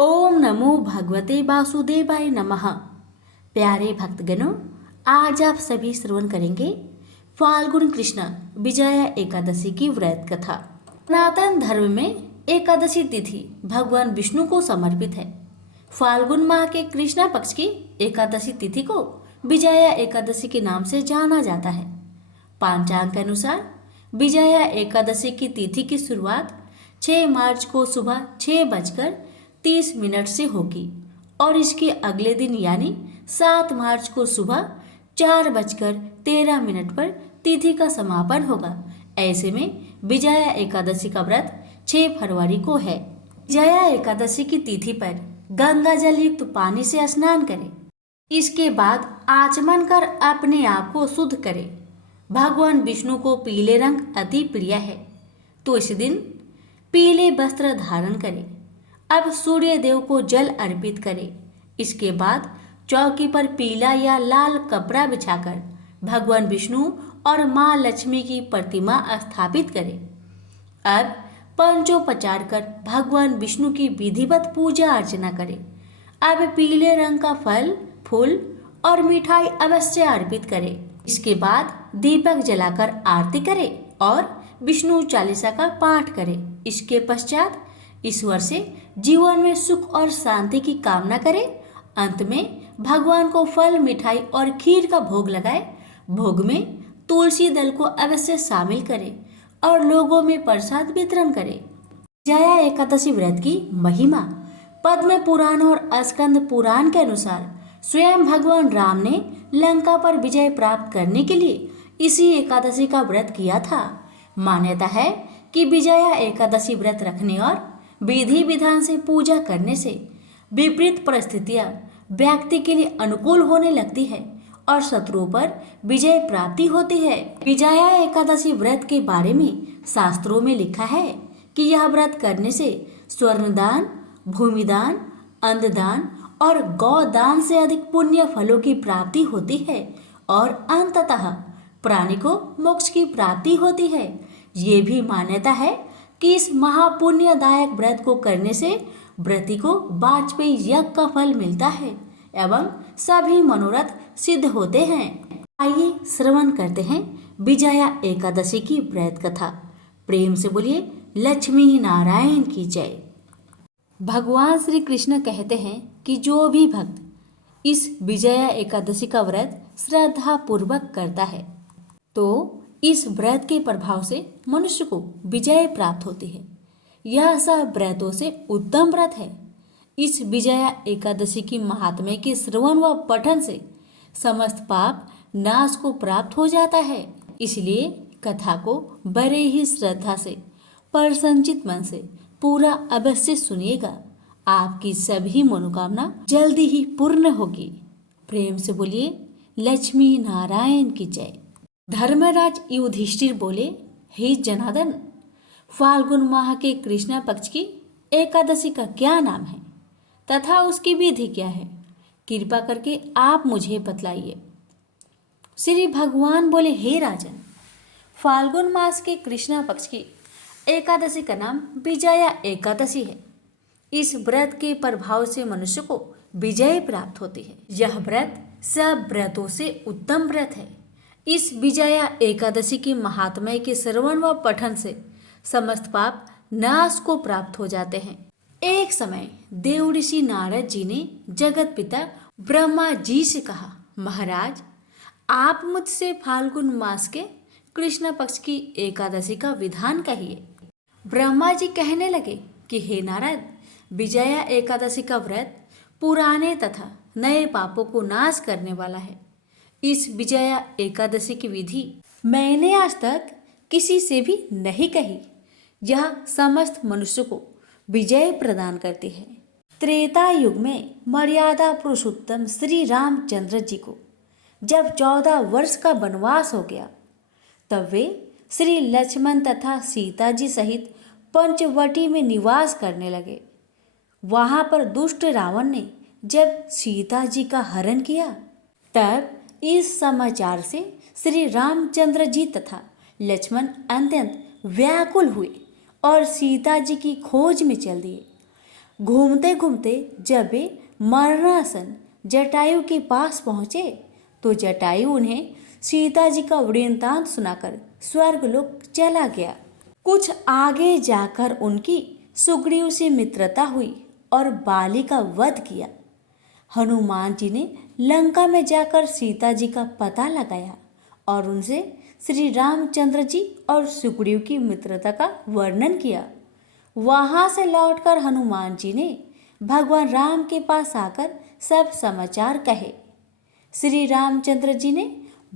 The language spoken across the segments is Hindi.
ओम नमो भगवते वासुदेवाय नमः। प्यारे भक्तगणों, आज आप सभी श्रवण करेंगे फाल्गुन कृष्ण विजया एकादशी की व्रत कथा। सनातन धर्म में एकादशी तिथि भगवान विष्णु को समर्पित है। फाल्गुन माह के कृष्णा पक्ष की एकादशी तिथि को विजया एकादशी के नाम से जाना जाता है। पांचांग के अनुसार विजया एकादशी की तिथि की शुरुआत 6 मार्च को सुबह 6:30 से होगी और इसके अगले दिन यानी 7 मार्च को सुबह 4:13 पर तिथि का समापन होगा। ऐसे में विजया एकादशी का व्रत 6 फरवरी को है। विजया एकादशी की तिथि पर गंगा जल युक्त पानी से स्नान करें। इसके बाद आचमन कर अपने आप को शुद्ध करें। भगवान विष्णु को पीले रंग अति प्रिय है, तो इस दिन पीले वस्त्र धारण करें। अब सूर्य देव को जल अर्पित करें। इसके बाद चौकी पर पीला या लाल कपड़ा बिछाकर भगवान विष्णु और माँ लक्ष्मी की प्रतिमा स्थापित करें। अब पंचोपचार कर भगवान विष्णु की विधिवत पूजा अर्चना करें। अब पीले रंग का फल, फूल और मिठाई अवश्य अर्पित करें। इसके बाद दीपक जलाकर आरती करें और विष्णु चालीसा का पाठ करें। इसके पश्चात ईश्वर से जीवन में सुख और शांति की कामना करें। अंत में भगवान को फल, मिठाई और खीर का भोग लगाए। भोग में तुलसी दल को अवश्य शामिल करें और लोगों में प्रसाद वितरण करें। विजया एकादशी व्रत की महिमा। पद्म पुराण और स्कंद पुराण के अनुसार स्वयं भगवान राम ने लंका पर विजय प्राप्त करने के लिए इसी एकादशी का व्रत किया था। मान्यता है कि विजया एकादशी व्रत रखने और विधि विधान से पूजा करने से विपरीत परिस्थितियां व्यक्ति के लिए अनुकूल होने लगती है और शत्रुओं पर विजय प्राप्ति होती है। विजया एकादशी व्रत के बारे में शास्त्रों में लिखा है कि यह व्रत करने से स्वर्णदान, भूमिदान, अन्नदान और गौदान से अधिक पुण्य फलों की प्राप्ति होती है और अंततः प्राणी को मोक्ष की प्राप्ति होती है। ये भी मान्यता है कि इस महापुण्यदायक व्रत को करने से व्रती को वाजपेयी यज्ञ का फल मिलता है एवं सभी मनोरथ सिद्ध होते हैं। आइए श्रवण करते हैं विजया एकादशी की व्रत कथा। प्रेम से बोलिए लक्ष्मी नारायण की जय। भगवान श्री कृष्ण कहते हैं कि जो भी भक्त इस विजया एकादशी का व्रत श्रद्धा पूर्वक करता है तो इस व्रत के प्रभाव से मनुष्य को विजय प्राप्त होती है। यह सब व्रतों से उत्तम व्रत है। इस विजया एकादशी की महात्म्य के श्रवण व पठन से समस्त पाप नाश को प्राप्त हो जाता है। इसलिए कथा को बड़े ही श्रद्धा से, प्रसन्नचित मन से पूरा अवश्य सुनिएगा। आपकी सभी मनोकामना जल्दी ही पूर्ण होगी। प्रेम से बोलिए लक्ष्मी नारायण की जय। धर्मराज युधिष्ठिर बोले, हे जनार्दन, फाल्गुन माह के कृष्ण पक्ष की एकादशी का क्या नाम है तथा उसकी विधि क्या है? कृपा करके आप मुझे बतलाइए। श्री भगवान बोले, हे राजन, फाल्गुन मास के कृष्ण पक्ष की एकादशी का नाम विजया एकादशी है। इस व्रत के प्रभाव से मनुष्य को विजय प्राप्त होती है। यह व्रत सब व्रतों से उत्तम व्रत है। इस विजया एकादशी की महात्म्य के श्रवण व पठन से समस्त पाप नाश को प्राप्त हो जाते हैं। एक समय देव ऋषि नारद जी ने जगत पिता ब्रह्मा जी से कहा, महाराज, आप मुझसे फाल्गुन मास के कृष्ण पक्ष की एकादशी का विधान कहिए। ब्रह्मा जी कहने लगे कि हे नारद, विजया एकादशी का व्रत पुराने तथा नए पापों को नाश करने वाला है। इस विजया एकादशी की विधि मैंने आज तक किसी से भी नहीं कही। यह समस्त मनुष्य को विजय प्रदान करती है। त्रेता युग में मर्यादा पुरुषोत्तम श्री रामचंद्र जी को जब 14 वर्ष का वनवास हो गया, तब वे श्री लक्ष्मण तथा सीता जी सहित पंचवटी में निवास करने लगे। वहां पर दुष्ट रावण ने जब सीता जी का हरण किया, तब इस समाचार से श्री रामचंद्र जी तथा लक्ष्मण अत्यंत व्याकुल हुए और सीता जी की खोज में चल दिए। घूमते घूमते जब वे मरणासन जटायु के पास पहुँचे तो जटायु उन्हें सीता जी का वृत्तांत सुनाकर स्वर्गलोक चला गया। कुछ आगे जाकर उनकी सुग्रीव से मित्रता हुई और बाली का वध किया। हनुमान जी ने लंका में जाकर सीता जी का पता लगाया और उनसे श्री रामचंद्र जी और सुग्रीव की मित्रता का वर्णन किया। वहां से लौटकर हनुमान जी ने भगवान राम के पास आकर सब समाचार कहे। श्री रामचंद्र जी ने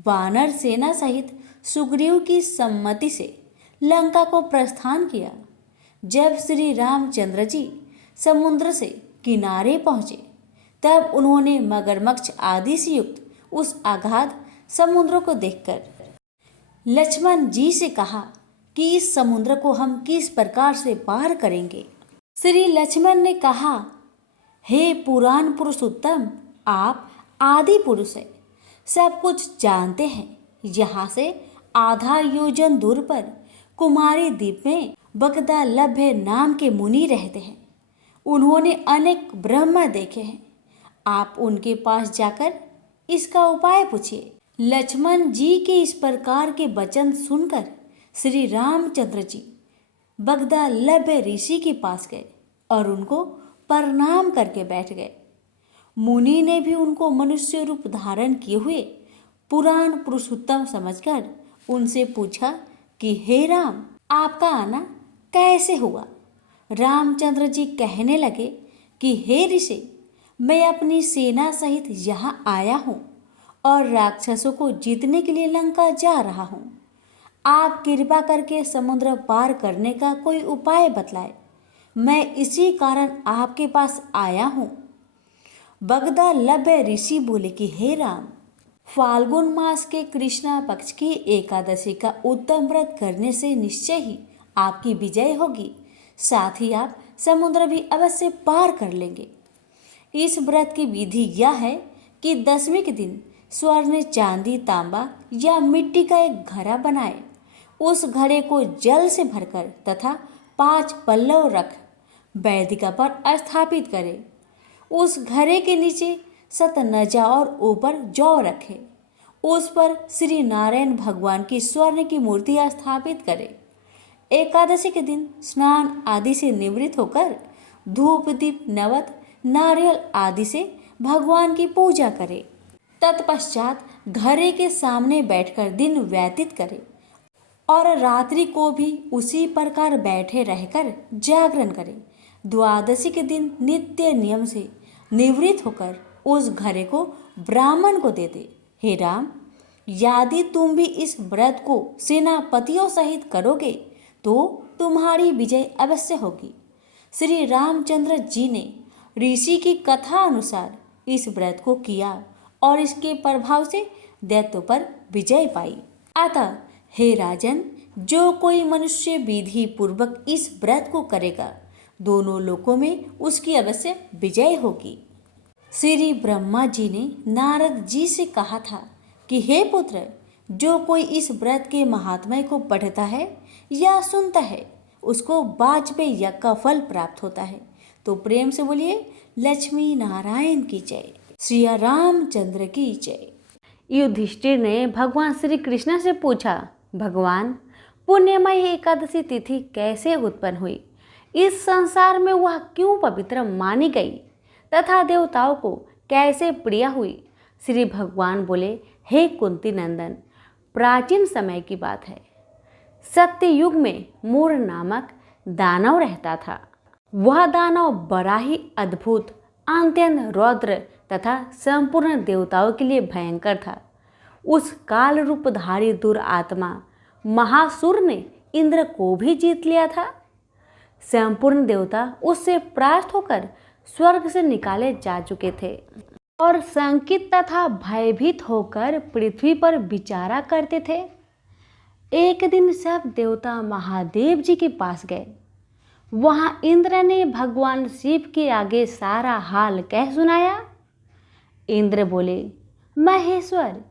वानर सेना सहित सुग्रीव की सम्मति से लंका को प्रस्थान किया। जब श्री रामचंद्र जी समुद्र से किनारे पहुँचे तब उन्होंने मगरमच्छ आदि से युक्त उस अगाध समुद्र को देखकर लक्ष्मण जी से कहा कि इस समुद्र को हम किस प्रकार से पार करेंगे। श्री लक्ष्मण ने कहा, हे पुराण पुरुषोत्तम, आप आदि पुरुष है, सब कुछ जानते हैं। यहाँ से आधा योजन दूर पर कुमारी द्वीप में बगदालभ्य नाम के मुनि रहते हैं। उन्होंने अनेक ब्रह्म देखे हैं। आप उनके पास जाकर इसका उपाय पूछिए। लक्ष्मण जी के इस प्रकार के वचन सुनकर श्री रामचंद्र जी बगदालभ्य ऋषि के पास गए और उनको प्रणाम करके बैठ गए। मुनि ने भी उनको मनुष्य रूप धारण किए हुए पुराण पुरुषोत्तम समझकर उनसे पूछा कि हे राम, आपका आना कैसे हुआ। रामचंद्र जी कहने लगे कि हे ऋषि, मैं अपनी सेना सहित यहाँ आया हूँ और राक्षसों को जीतने के लिए लंका जा रहा हूँ। आप कृपा करके समुद्र पार करने का कोई उपाय बतलाए। मैं इसी कारण आपके पास आया हूँ। बगदालभ्य ऋषि बोले कि हे राम, फाल्गुन मास के कृष्णा पक्ष की एकादशी का उत्तम व्रत करने से निश्चय ही आपकी विजय होगी। साथ ही आप समुद्र भी अवश्य पार कर लेंगे। इस व्रत की विधि यह है कि दशमी के दिन स्वर्ण, चांदी, तांबा या मिट्टी का एक घड़ा बनाए। उस घड़े को जल से भरकर तथा 5 पल्लव रख वेदिका पर स्थापित करें। उस घड़े के नीचे सतनजा और ऊपर जौ रखे। उस पर श्री नारायण भगवान की स्वर्ण की मूर्ति स्थापित करें। एकादशी के दिन स्नान आदि से निवृत्त होकर धूप, दीप, नवत, नारियल आदि से भगवान की पूजा करें। तत्पश्चात घड़े के सामने बैठकर दिन व्यतीत करें और रात्रि को भी उसी प्रकार बैठे रहकर जागरण करें। द्वादशी के दिन नित्य नियम से निवृत्त होकर उस घड़े को ब्राह्मण को दे दे। हे राम, यदि तुम भी इस व्रत को सेनापतियों सहित करोगे तो तुम्हारी विजय अवश्य होगी। श्री रामचंद्र जी ने ऋषि की कथा अनुसार इस व्रत को किया और इसके प्रभाव से दैत्यों पर विजय पाई। अतः हे राजन, जो कोई मनुष्य विधि पूर्वक इस व्रत को करेगा, दोनों लोकों में उसकी अवश्य विजय होगी। श्री ब्रह्मा जी ने नारद जी से कहा था कि हे पुत्र, जो कोई इस व्रत के महात्म्य को पढ़ता है या सुनता है, उसको वाजपेयी यज्ञ का फल प्राप्त होता है। तो प्रेम से बोलिए, लक्ष्मी नारायण की जय, श्री रामचंद्र की जय। युधिष्ठिर ने भगवान श्री कृष्ण से पूछा, भगवान, पुण्यमयी एकादशी तिथि कैसे उत्पन्न हुई? इस संसार में वह क्यों पवित्र मानी गई तथा देवताओं को कैसे प्रिय हुई? श्री भगवान बोले, हे कुंती नंदन, प्राचीन समय की बात है। सत्य युग में मूर नामक दानव रहता था। वह दानव बड़ा ही अद्भुत, अत्यंत रौद्र तथा संपूर्ण देवताओं के लिए भयंकर था। उस काल रूपधारी दुरात्मा महासुर ने इंद्र को भी जीत लिया था। संपूर्ण देवता उससे परास्त होकर स्वर्ग से निकाले जा चुके थे और शंकित तथा भयभीत होकर पृथ्वी पर विचारा करते थे। एक दिन सब देवता महादेव जी के पास गए। वहां इंद्र ने भगवान शिव के आगे सारा हाल कह सुनाया। इंद्र बोले, महेश्वर,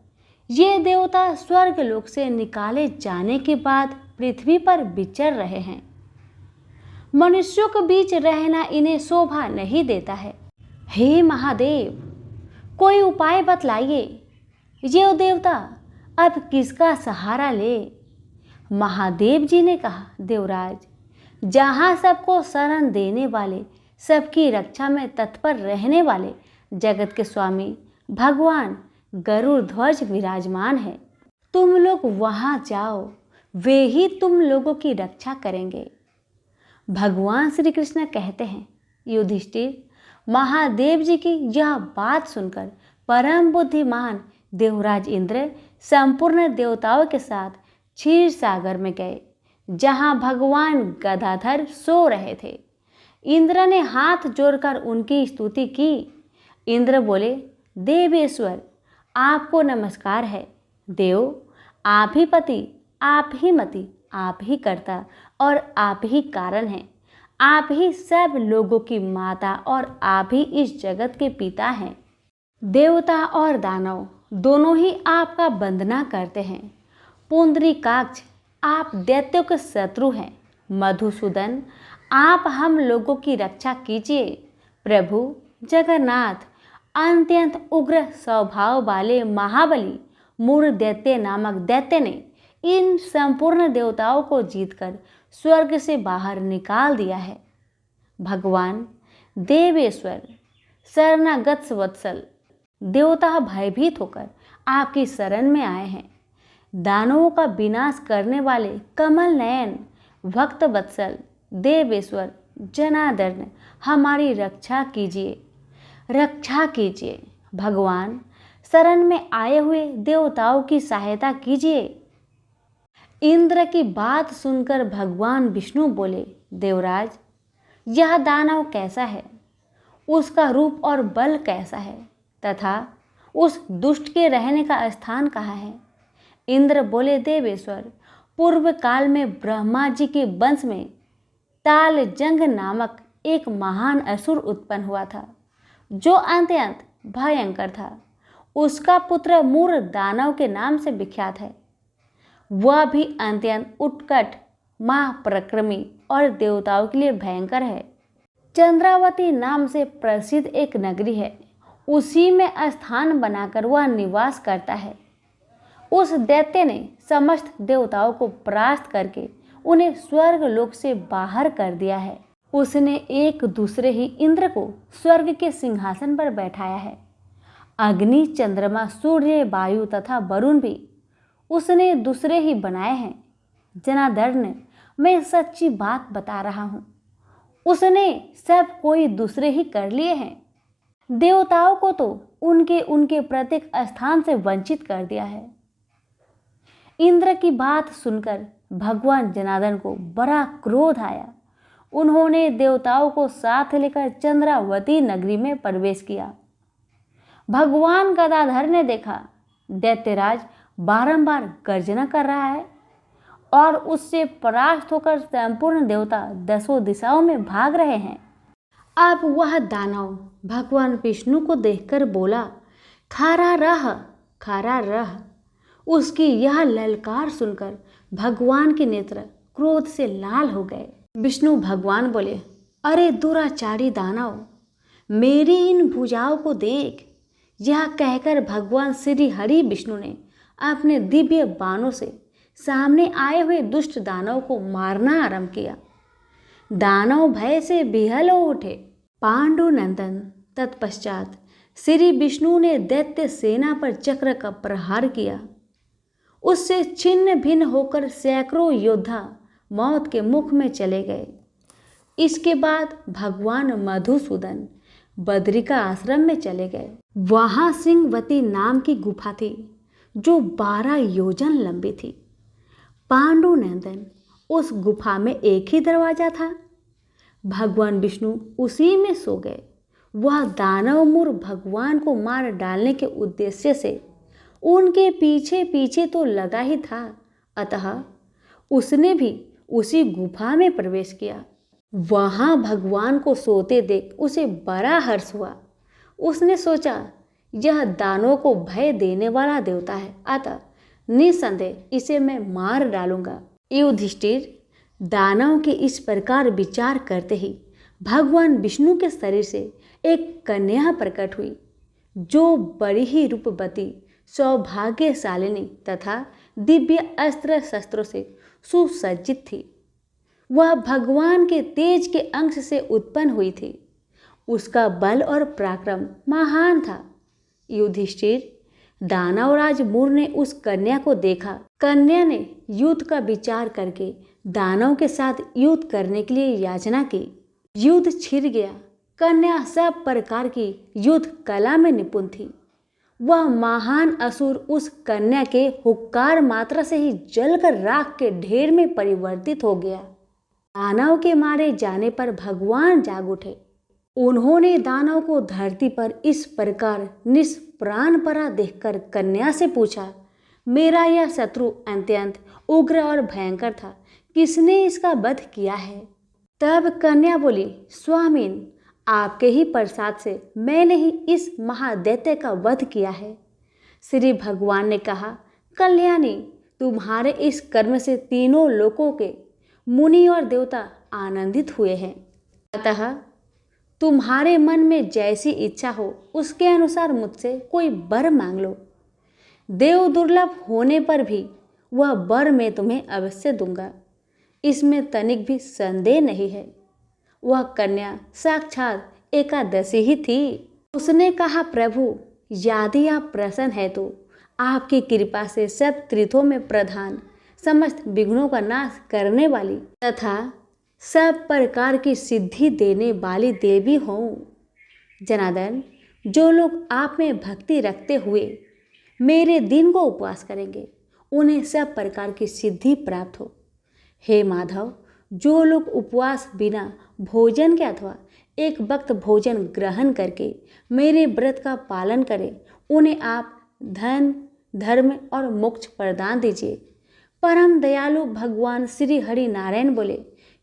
ये देवता स्वर्ग लोक से निकाले जाने के बाद पृथ्वी पर विचर रहे हैं। मनुष्यों के बीच रहना इन्हें शोभा नहीं देता है। हे महादेव, कोई उपाय बतलाइए। ये देवता अब किसका सहारा ले? महादेव जी ने कहा, देवराज, जहाँ सबको शरण देने वाले, सबकी रक्षा में तत्पर रहने वाले जगत के स्वामी भगवान गरुड़ ध्वज विराजमान है, तुम लोग वहाँ जाओ, वे ही तुम लोगों की रक्षा करेंगे। भगवान श्री कृष्ण कहते हैं, युधिष्ठिर, महादेव जी की यह बात सुनकर परम बुद्धिमान देवराज इंद्र संपूर्ण देवताओं के साथ क्षीर सागर में गए, जहाँ भगवान गदाधर सो रहे थे। इंद्र ने हाथ जोड़कर उनकी स्तुति की। इंद्र बोले, देवेश्वर, आपको नमस्कार है। देव, आप ही पति, आप ही मति, आप ही कर्ता और आप ही कारण हैं। आप ही सब लोगों की माता और आप ही इस जगत के पिता हैं। देवता और दानव दोनों ही आपका वंदना करते हैं। पुंडरीकाक्ष, आप दैत्यों के शत्रु हैं। मधुसूदन, आप हम लोगों की रक्षा कीजिए। प्रभु जगन्नाथ, अत्यंत उग्र स्वभाव वाले महाबली मूर दैत्य नामक दैत्य ने इन संपूर्ण देवताओं को जीतकर स्वर्ग से बाहर निकाल दिया है। भगवान देवेश्वर, शरणागत वत्सल, देवता भयभीत होकर आपकी शरण में आए हैं। दानवों का विनाश करने वाले कमल नयन भक्त वत्सल देवेश्वर जनार्दन, हमारी रक्षा कीजिए, रक्षा कीजिए। भगवान, शरण में आए हुए देवताओं की सहायता कीजिए। इंद्र की बात सुनकर भगवान विष्णु बोले, देवराज, यह दानव कैसा है, उसका रूप और बल कैसा है, तथा उस दुष्ट के रहने का स्थान कहाँ है? इंद्र बोले, देवेश्वर, पूर्व काल में ब्रह्मा जी के वंश में तालजंग नामक एक महान असुर उत्पन्न हुआ था, जो अत्यंत भयंकर था। उसका पुत्र मूर दानव के नाम से विख्यात है। वह भी अत्यंत उत्कट, महापराक्रमी और देवताओं के लिए भयंकर है। चंद्रावती नाम से प्रसिद्ध एक नगरी है, उसी में स्थान बनाकर वह निवास करता है। उस दैत्य ने समस्त देवताओं को परास्त करके उन्हें स्वर्ग लोक से बाहर कर दिया है। उसने एक दूसरे ही इंद्र को स्वर्ग के सिंहासन पर बैठाया है। अग्नि, चंद्रमा, सूर्य, वायु तथा वरुण भी उसने दूसरे ही बनाए हैं। जनार्दन, मैं सच्ची बात बता रहा हूँ, उसने सब कोई दूसरे ही कर लिए हैं। देवताओं को तो उनके उनके प्रत्येक स्थान से वंचित कर दिया है। इंद्र की बात सुनकर भगवान जनार्दन को बड़ा क्रोध आया। उन्होंने देवताओं को साथ लेकर चंद्रावती नगरी में प्रवेश किया। भगवान गदाधर ने देखा दैत्यराज बारंबार गर्जना कर रहा है और उससे परास्त होकर संपूर्ण देवता दसों दिशाओं में भाग रहे हैं। अब वह दानव भगवान विष्णु को देखकर बोला, खड़ा रह, खड़ा रह। उसकी यह ललकार सुनकर भगवान के नेत्र क्रोध से लाल हो गए। विष्णु भगवान बोले, अरे दुराचारी दानव, मेरी इन भुजाओं को देख। यह कहकर भगवान श्री हरि विष्णु ने अपने दिव्य बाणों से सामने आए हुए दुष्ट दानव को मारना आरंभ किया। दानव भय से बिहल हो उठे। पांडुनंदन, तत्पश्चात श्री विष्णु ने दैत्य सेना पर चक्र का प्रहार किया। उससे छिन्न भिन्न होकर सैकड़ों योद्धा मौत के मुख में चले गए। इसके बाद भगवान मधुसूदन बद्रिका आश्रम में चले गए। वहाँ सिंहवती नाम की गुफा थी, जो 12 योजन लंबी थी। पांडुनंदन, उस गुफा में एक ही दरवाजा था। भगवान विष्णु उसी में सो गए। वह दानव मूर भगवान को मार डालने के उद्देश्य से उनके पीछे पीछे तो लगा ही था, अतः उसने भी उसी गुफा में प्रवेश किया। वहाँ भगवान को सोते देख उसे बड़ा हर्ष हुआ। उसने सोचा, यह दानवों को भय देने वाला देवता है, अतः निसंदेह इसे मैं मार डालूंगा। युधिष्ठिर, दानव के इस प्रकार विचार करते ही भगवान विष्णु के शरीर से एक कन्या प्रकट हुई, जो बड़ी ही रूपवती, सौभाग्यशालिनी तथा दिव्य अस्त्र शस्त्रों से सुसज्जित थी। वह भगवान के तेज के अंश से उत्पन्न हुई थी। उसका बल और पराक्रम महान था। युधिष्ठिर, दानवराज मूर ने उस कन्या को देखा। कन्या ने युद्ध का विचार करके दानव के साथ युद्ध करने के लिए याचना की। युद्ध छिड़ गया। कन्या सब प्रकार की युद्ध कला में निपुण थी। वह महान असुर उस कन्या के हुक्कार मात्रा से ही जलकर राख के ढेर में परिवर्तित हो गया। दानव के मारे जाने पर भगवान जाग उठे। उन्होंने दानव को धरती पर इस प्रकार निष्प्राण पड़ा देखकर कन्या से पूछा, मेरा यह शत्रु अत्यंत उग्र और भयंकर था, किसने इसका वध किया है? तब कन्या बोली, स्वामीन, आपके ही प्रसाद से मैंने ही इस महादैत्य का वध किया है। श्री भगवान ने कहा, कल्याणी, तुम्हारे इस कर्म से तीनों लोकों के मुनि और देवता आनंदित हुए हैं। अतः तुम्हारे मन में जैसी इच्छा हो उसके अनुसार मुझसे कोई वर मांग लो। देव दुर्लभ होने पर भी वह वर मैं तुम्हें अवश्य दूंगा, इसमें तनिक भी संदेह नहीं है। वह कन्या साक्षात एकादशी ही थी। उसने कहा, प्रभु, यदि आप प्रसन्न है तो आपकी कृपा से सब तीर्थों में प्रधान, समस्त विघ्नों का नाश करने वाली तथा सब प्रकार की सिद्धि देने वाली देवी हो। जनार्दन, जो लोग आप में भक्ति रखते हुए मेरे दिन को उपवास करेंगे, उन्हें सब प्रकार की सिद्धि प्राप्त हो। हे माधव, जो लोग उपवास बिना भोजन के अथवा एक वक्त भोजन ग्रहण करके मेरे व्रत का पालन करें, उन्हें आप धन, धर्म और मोक्ष प्रदान दीजिए। परम दयालु भगवान श्री हरि नारायण बोले,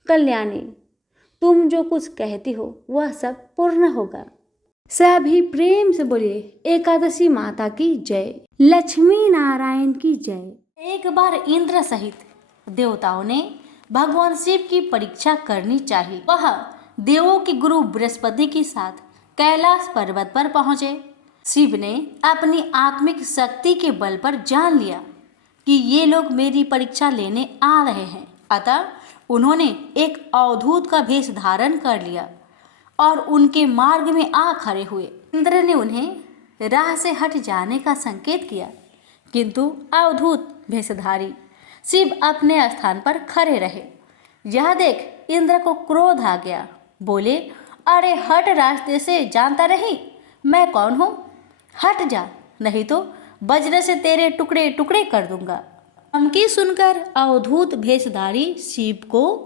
कल्याणी, तुम जो कुछ कहती हो वह सब पूर्ण होगा। सभी प्रेम से बोलिए, एकादशी माता की जय, लक्ष्मी नारायण की जय। एक बार इंद्र सहित देवताओं ने भगवान शिव की परीक्षा करनी चाहिए। वह देवों के गुरु बृहस्पति के साथ कैलाश पर्वत पर पहुंचे। शिव ने अपनी आत्मिक शक्ति के बल पर जान लिया कि ये लोग मेरी परीक्षा लेने आ रहे हैं। अतः उन्होंने एक अवधूत का भेष धारण कर लिया और उनके मार्ग में आ खड़े हुए। इंद्र ने उन्हें राह से हट जाने का संकेत किया, किंतु अवधूत भेषधारी शिव अपने स्थान पर खड़े रहे। यह देख इंद्र को क्रोध आ गया। बोले, अरे हट रास्ते से, जानता नहीं मैं कौन हूँ? हट जा, नहीं तो वज्र से तेरे टुकड़े टुकड़े कर दूंगा। धमकी सुनकर अवधूत भेषधारी शिव को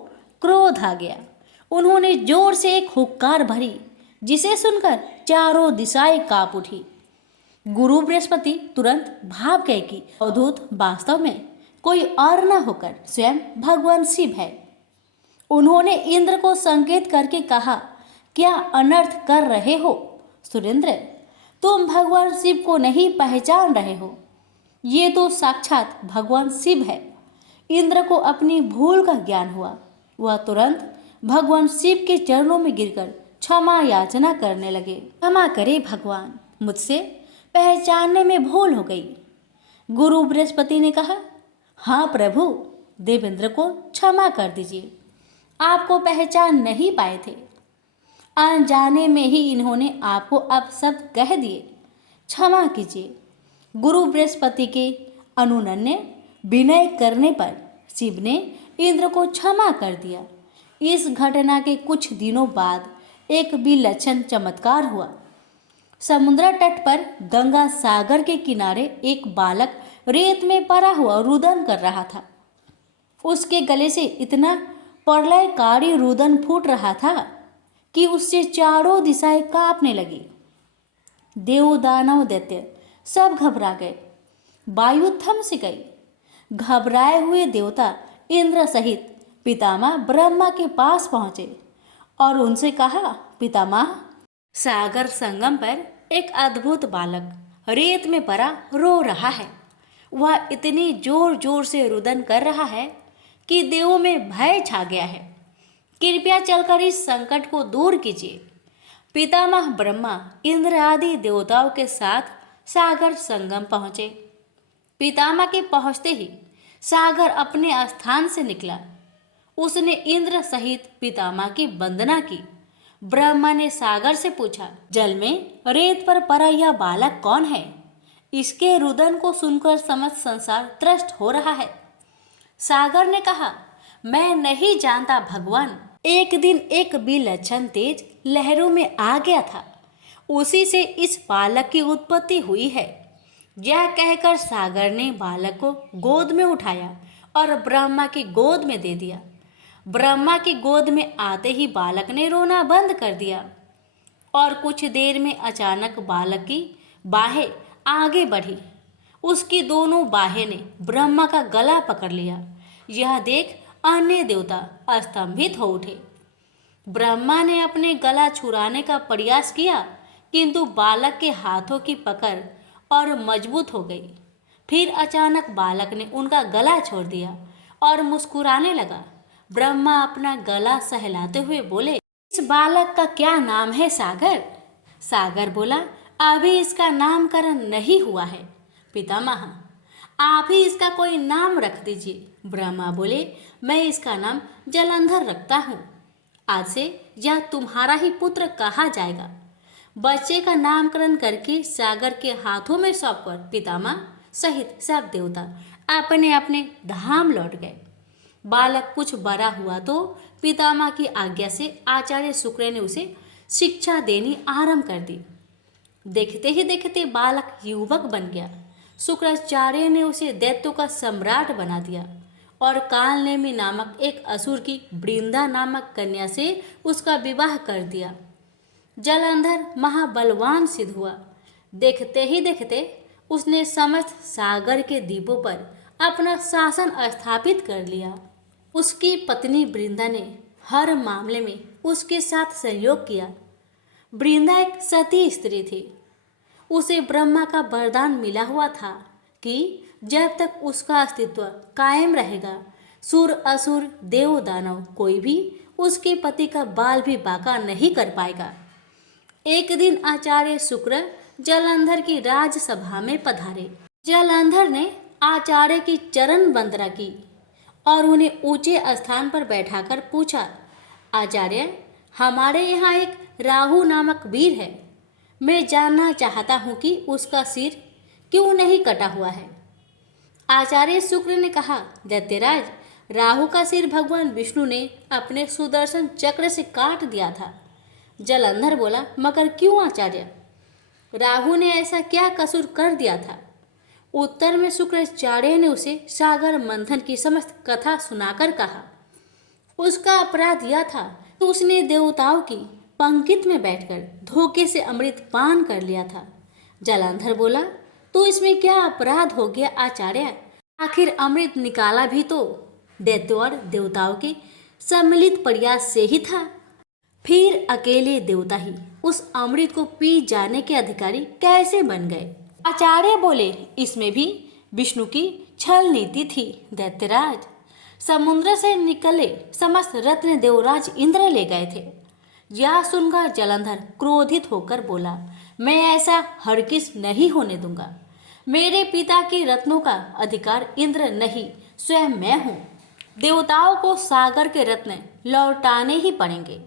क्रोध आ गया। उन्होंने जोर से एक हुक्कार भरी, जिसे सुनकर चारों दिशाएं कांप उठी। गुरु बृहस्पति तुरंत भाग गए कि अवधूत वास्तव में कोई और न होकर स्वयं भगवान शिव है। उन्होंने इंद्र को संकेत करके कहा, क्या अनर्थ कर रहे हो सुरेंद्र? तुम भगवान शिव को नहीं पहचान रहे हो, ये तो साक्षात भगवान शिव है। इंद्र को अपनी भूल का ज्ञान हुआ। वह तुरंत भगवान शिव के चरणों में गिरकर क्षमा याचना करने लगे। क्षमा करे भगवान, मुझसे पहचानने में भूल हो गई। गुरु बृहस्पति ने कहा, हाँ प्रभु, देवेंद्र को क्षमा कर दीजिए, आपको पहचान नहीं पाए थे। अनजाने में ही इन्होंने आपको अब सब कह दिए, क्षमा कीजिए। गुरु बृहस्पति के अनुनय विनय करने पर शिव ने इंद्र को क्षमा कर दिया। इस घटना के कुछ दिनों बाद एक विलक्षण चमत्कार हुआ। समुद्र तट पर गंगा सागर के किनारे एक बालक रेत में पड़ा हुआ रुदन कर रहा था। उसके गले से इतना प्रलयकारी रुदन फूट रहा था कि उससे चारों दिशाएं कांपने लगी। देव दानव दैत्य सब घबरा गए, वायु थम सी गई। घबराए हुए देवता इंद्र सहित पितामह ब्रह्मा के पास पहुंचे और उनसे कहा, पितामह, सागर संगम पर एक अद्भुत बालक रेत में पड़ा रो रहा है। वह इतनी जोर जोर से रुदन कर रहा है कि देवों में भय छा गया है। कृपया चलकर इस संकट को दूर कीजिए। पितामह ब्रह्मा इंद्र आदि देवताओं के साथ सागर संगम पहुँचे। पितामह के पहुँचते ही सागर अपने स्थान से निकला। उसने इंद्र सहित पितामह की वंदना की। ब्रह्मा ने सागर से पूछा, जल में रेत पर पड़ा यह बालक कौन है? इसके रुदन को सुनकर समस्त संसार त्रस्त हो रहा है। सागर ने कहा, मैं नहीं जानता भगवान। एक दिन एक विलक्षण तेज लहरों में आ गया था, उसी से इस बालक की उत्पत्ति हुई है। यह कहकर सागर ने बालक को गोद में उठाया और ब्रह्मा की गोद में दे दिया। ब्रह्मा की गोद में आते ही बालक ने रोना बंद कर दिया और कुछ देर में अचानक बालक की बाहें आगे बढ़ी। उसकी दोनों बाहें ने ब्रह्मा का गला पकड़ लिया। यह देख अन्य देवता स्तंभित हो उठे। ब्रह्मा ने अपने गला छुड़ाने का प्रयास किया, किंतु बालक के हाथों की पकड़ और मजबूत हो गई। फिर अचानक बालक ने उनका गला छोड़ दिया और मुस्कुराने लगा। ब्रह्मा अपना गला सहलाते हुए बोले, इस बालक का क्या नाम है सागर? सागर बोला, अभी इसका नामकरण नहीं हुआ है पितामह, आप ही इसका कोई नाम रख दीजिए। ब्रह्मा बोले, मैं इसका नाम जलंधर रखता हूँ। आज से यह तुम्हारा ही पुत्र कहा जाएगा। बच्चे का नामकरण करके सागर के हाथों में सौंपकर पितामह सहित सब देवता अपने अपने धाम लौट गए। बालक कुछ बड़ा हुआ तो पितामह की आज्ञा से आचार्य शुक्र ने उसे शिक्षा देनी आरंभ कर दी। देखते ही देखते बालक युवक बन गया। शुक्राचार्य ने उसे दैत्यों का सम्राट बना दिया और कालनेमी नामक एक असुर की वृंदा नामक कन्या से उसका विवाह कर दिया। जलंधर महाबलवान सिद्ध हुआ। देखते ही देखते उसने समस्त सागर के द्वीपों पर अपना शासन स्थापित कर लिया। उसकी पत्नी वृंदा ने हर मामले में उसके साथ सहयोग किया। वृंदा एक सती स्त्री थी। उसे ब्रह्मा का वरदान मिला हुआ था कि जब तक उसका अस्तित्व कायम रहेगा, सुर असुर देव दानव कोई भी उसके पति का बाल भी बांका नहीं कर पाएगा। एक दिन आचार्य शुक्र जलंधर की राजसभा में पधारे। जलंधर ने आचार्य की चरण वंदना की और उन्हें ऊंचे स्थान पर बैठाकर पूछा, आचार्य, हमारे यहाँ एक राहु नामक वीर है। मैं जानना चाहता हूँ कि उसका सिर क्यों नहीं कटा हुआ है। आचार्य शुक्र ने कहा, दैत्यराज, राहु का सिर भगवान विष्णु ने अपने सुदर्शन चक्र से काट दिया था। जलंधर बोला, मगर क्यों आचार्य? राहु ने ऐसा क्या कसूर कर दिया था? उत्तर में शुक्राचार्य ने उसे सागर मंथन की समस्त कथा सुनाकर कहा, उसका अपराध यह था कि उसने देवताओं की पंक्ति में बैठकर धोखे से अमृत पान कर लिया था। जलंधर बोला, तो इसमें क्या अपराध हो गया आचार्य? आखिर अमृत निकाला भी तो दैत्यों और देवताओं के सम्मिलित प्रयास से ही था। फिर अकेले देवता ही उस अमृत को पी जाने के अधिकारी कैसे बन गए? आचार्य बोले, इसमें भी विष्णु की छल नीति थी दैत्यराज। समुद्र से निकले समस्त रत्न देवराज इंद्र ले गए थे। यह सुनकर जलंधर क्रोधित होकर बोला, मैं ऐसा हरगिज नहीं होने दूंगा। मेरे पिता के रत्नों का अधिकार इंद्र नहीं, स्वयं मैं हूँ। देवताओं को सागर के रत्न लौटाने ही पड़ेंगे।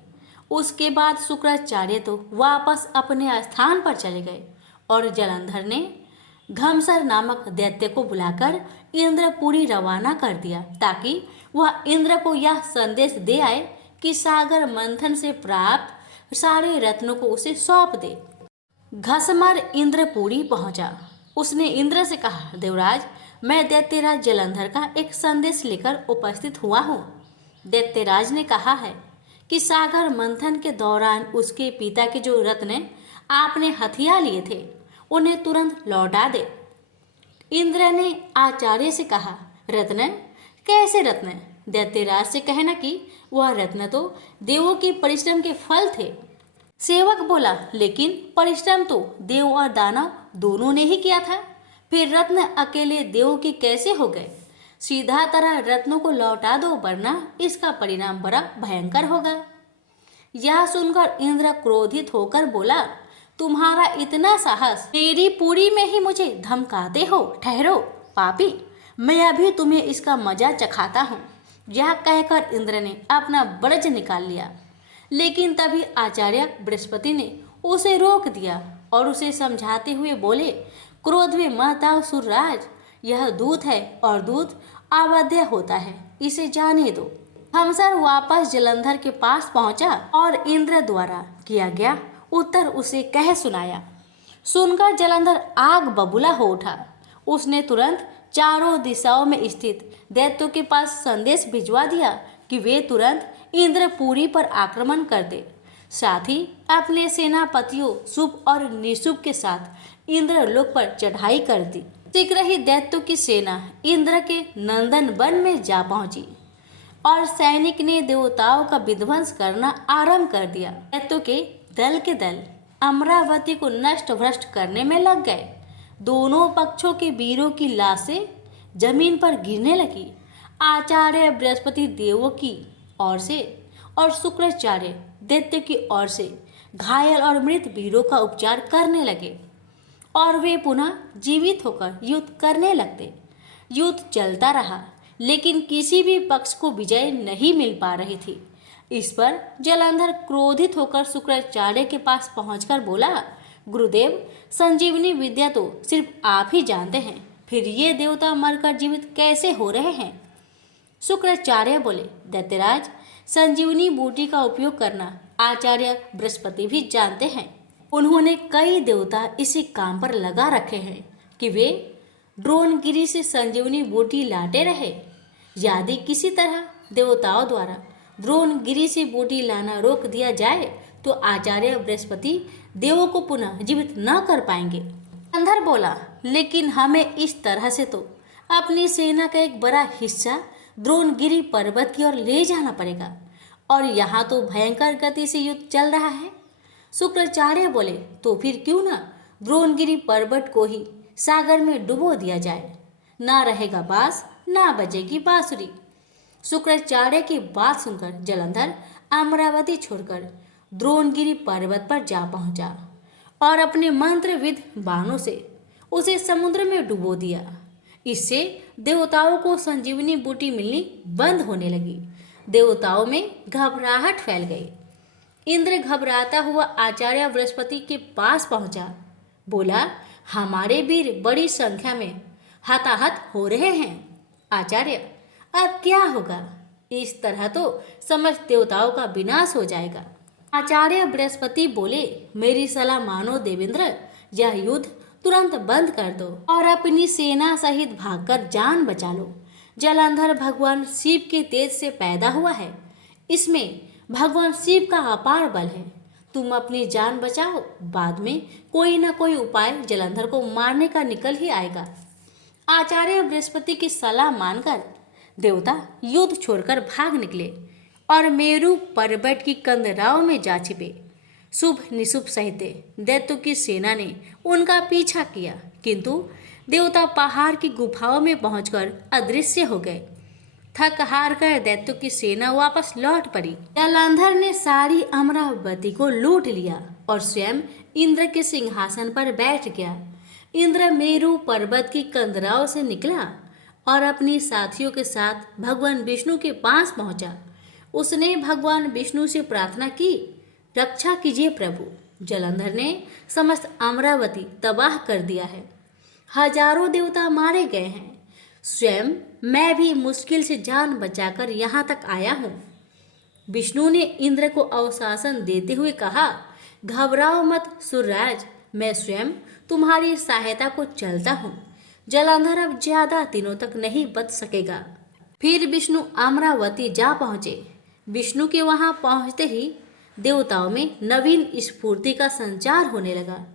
उसके बाद शुक्राचार्य तो वापस अपने स्थान पर चले गए और जलंधर ने घमसर नामक दैत्य को बुलाकर इंद्रपुरी रवाना कर दिया, ताकि वह इंद्र को यह संदेश दे आए कि सागर मंथन से प्राप्त सारे रत्नों को उसे सौंप दे। घसमर इंद्रपुरी पहुंचा। उसने इंद्र से कहा, देवराज, मैं दैत्यराज जलंधर का एक संदेश लेकर उपस्थित हुआ हूँ। दैत्यराज ने कहा है कि सागर मंथन के दौरान उसके पिता के जो रत्न आपने हथिया लिए थे उन्हें तुरंत लौटा दे। इंद्र ने आचार्य से कहा, रत्न? कैसे रत्न? दैत्यराज से कहना कि वह रत्न तो देवों के परिश्रम के फल थे। सेवक बोला, लेकिन परिश्रम तो देव और दानव दोनों ने ही किया था, फिर रत्न अकेले देव के कैसे हो गए? सीधा तरह रत्नों को लौटा दो, वरना इसका परिणाम बड़ा भयंकर होगा। यह सुनकर इंद्र क्रोधित होकर बोला, तुम्हारा इतना साहस, मेरी पूरी में ही मुझे धमकाते हो। ठहरो पापी, मैं अभी तुम्हें इसका मजा चखाता हूँ। यह कहकर इंद्र ने अपना वज्र निकाल लिया, लेकिन तभी आचार्य बृहस्पति ने उसे रोक दिया और उसे समझाते हुए बोले, क्रोध में मत आओ सूर्यराज, यह दूत है और दूत अवध्य होता है, इसे जाने दो। हमसर वापस जलंधर के पास पहुंचा और इंद्र द्वारा किया गया उत्तर उसे कह सुनाया। सुनकर जलंधर आग बबूला हो उठा। उसने तुरंत चारों दिशाओं में स्थित दैत्यों के पास संदेश भिजवा दिया कि वे तुरंत इंद्रपुरी पर आक्रमण कर दे। साथ ही अपने सेनापतियों शुभ और निशुभ के साथ इंद्रलोक पर चढ़ाई कर दी। शीघ्र ही दैत्यों की सेना इंद्र के नंदन वन में जा पहुंची और सैनिक ने देवताओं का विध्वंस करना आरंभ कर दिया। दैत्यों के दल अमरावती को नष्ट भ्रष्ट करने में लग गए। दोनों पक्षों के वीरों की लाशें जमीन पर गिरने लगी। आचार्य बृहस्पति देवों की ओर से और शुक्राचार्य दैत्य की ओर से घायल और मृत वीरों का उपचार करने लगे और वे पुनः जीवित होकर युद्ध करने लगते। युद्ध चलता रहा, लेकिन किसी भी पक्ष को विजय नहीं मिल पा रही थी। इस पर जलंधर क्रोधित होकर शुक्राचार्य के पास पहुंचकर बोला, गुरुदेव, संजीवनी विद्या तो सिर्फ आप ही जानते हैं, फिर ये देवता मरकर जीवित कैसे हो रहे हैं? शुक्राचार्य बोले, दैत्यराज, संजीवनी बूटी का उपयोग करना आचार्य बृहस्पति भी जानते हैं। उन्होंने कई देवता इसी काम पर लगा रखे हैं कि वे ड्रोनगिरी से संजीवनी बूटी लाते रहे। यदि किसी तरह देवताओं द्वारा द्रोणगिरी से बूटी लाना रोक दिया जाए तो आचार्य बृहस्पति देवों को पुनः जीवित न कर पाएंगे। अंधर बोला, लेकिन हमें इस तरह से तो अपनी सेना का एक बड़ा हिस्सा द्रोणगिरी पर्वत की ओर ले जाना पड़ेगा और यहाँ तो भयंकर गति से युद्ध चल रहा है। शुक्राचार्य बोले, तो फिर क्यों ना द्रोणगिरी पर्वत को ही सागर में डुबो दिया जाए, ना रहेगा बांस ना बजेगी बांसुरी। शुक्राचार्य की बात सुनकर जलंधर अमरावती छोड़कर द्रोणगिरी पर्वत पर जा पहुंचा और अपने मंत्रविद बाणों से उसे समुद्र में डुबो दिया। इससे देवताओं को संजीवनी बूटी मिलनी बंद होने लगी। देवताओं में घबराहट फैल गई। इंद्र घबराता हुआ आचार्य बृहस्पति के पास पहुंचा। बोला, हमारे वीर बड़ी संख्या में हताहत हो रहे हैं। आचार्य, अब क्या होगा? इस तरह तो समस्त देवताओं का विनाश हो जाएगा। आचार्य बृहस्पति बोले, मेरी सलाह मानो देवेंद्र, यह युद्ध तुरंत बंद कर दो और अपनी सेना सहित भागकर जान बचा लो। जलंधर भगवान शिव के तेज से पैदा हुआ है। इसमें भगवान शिव का अपार बल है। तुम अपनी जान बचाओ, बाद में कोई न कोई उपाय जलंधर को मारने का निकल ही आएगा। आचार्य बृहस्पति की सलाह मानकर देवता युद्ध छोड़कर भाग निकले और मेरु पर्वत की कंदराओं में जा छिपे। शुभ निशुभ सहित दैत्यों की सेना ने उनका पीछा किया, किंतु देवता पहाड़ की गुफाओं में पहुंचकर अदृश्य हो गए। थक हार कर दैत्यों की सेना वापस लौट पड़ी। जलंधर ने सारी अमरावती को लूट लिया और स्वयं इंद्र के सिंहासन पर बैठ गया। इंद्र मेरु पर्वत की कंदराओं से निकला और अपनी साथियों के साथ भगवान विष्णु के पास पहुंचा। उसने भगवान विष्णु से प्रार्थना की, रक्षा कीजिए प्रभु, जलंधर ने समस्त अमरावती तबाह कर दिया है। हजारों देवता मारे गए हैं। स्वयं मैं भी मुश्किल से जान बचाकर यहाँ तक आया हूँ। विष्णु ने इंद्र को अवशासन देते हुए कहा, घबराओ मत सूर्यराज, मैं स्वयं तुम्हारी सहायता को चलता हूँ। जलंधर अब ज्यादा दिनों तक नहीं बच सकेगा। फिर विष्णु अमरावती जा पहुँचे। विष्णु के वहाँ पहुँचते ही देवताओं में नवीन स्फूर्ति का संचार होने लगा।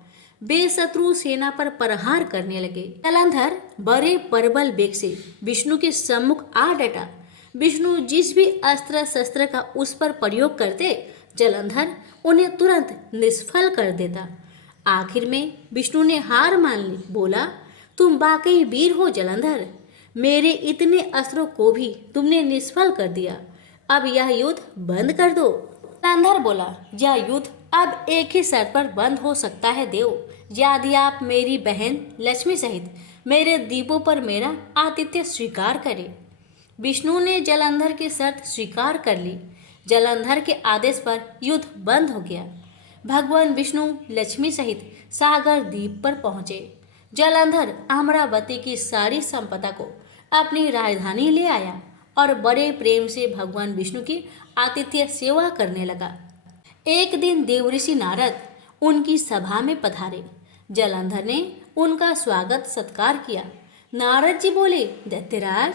वे शत्रु सेना पर प्रहार करने लगे। जलंधर बड़े प्रबल वेग से विष्णु के सम्मुख आ डटा। विष्णु जिस भी अस्त्र शस्त्र का उस पर प्रयोग करते, जलंधर उन्हें तुरंत निष्फल कर देता। आखिर में विष्णु ने हार मान ली। बोला, तुम वाकई वीर हो जलंधर, मेरे इतने अस्त्रों को भी तुमने निष्फल कर दिया। अब यह युद्ध बंद कर दो। जलंधर बोला, यह युद्ध अब एक ही शर्त पर बंद हो सकता है देव, यदि आप मेरी बहन लक्ष्मी सहित मेरे दीपों पर मेरा आतिथ्य स्वीकार करें। विष्णु ने जलंधर की शर्त स्वीकार कर ली। जलंधर के आदेश पर युद्ध बंद हो गया। भगवान विष्णु लक्ष्मी सहित सागर द्वीप पर पहुंचे। जलंधर अमरावती की सारी संपदा को अपनी राजधानी ले आया और बड़े प्रेम से भगवान विष्णु की आतिथ्य सेवा करने लगा। एक दिन देवऋषि नारद उनकी सभा में पधारे। जलंधर ने उनका स्वागत सत्कार किया। नारद जी बोले, दैत्यराज,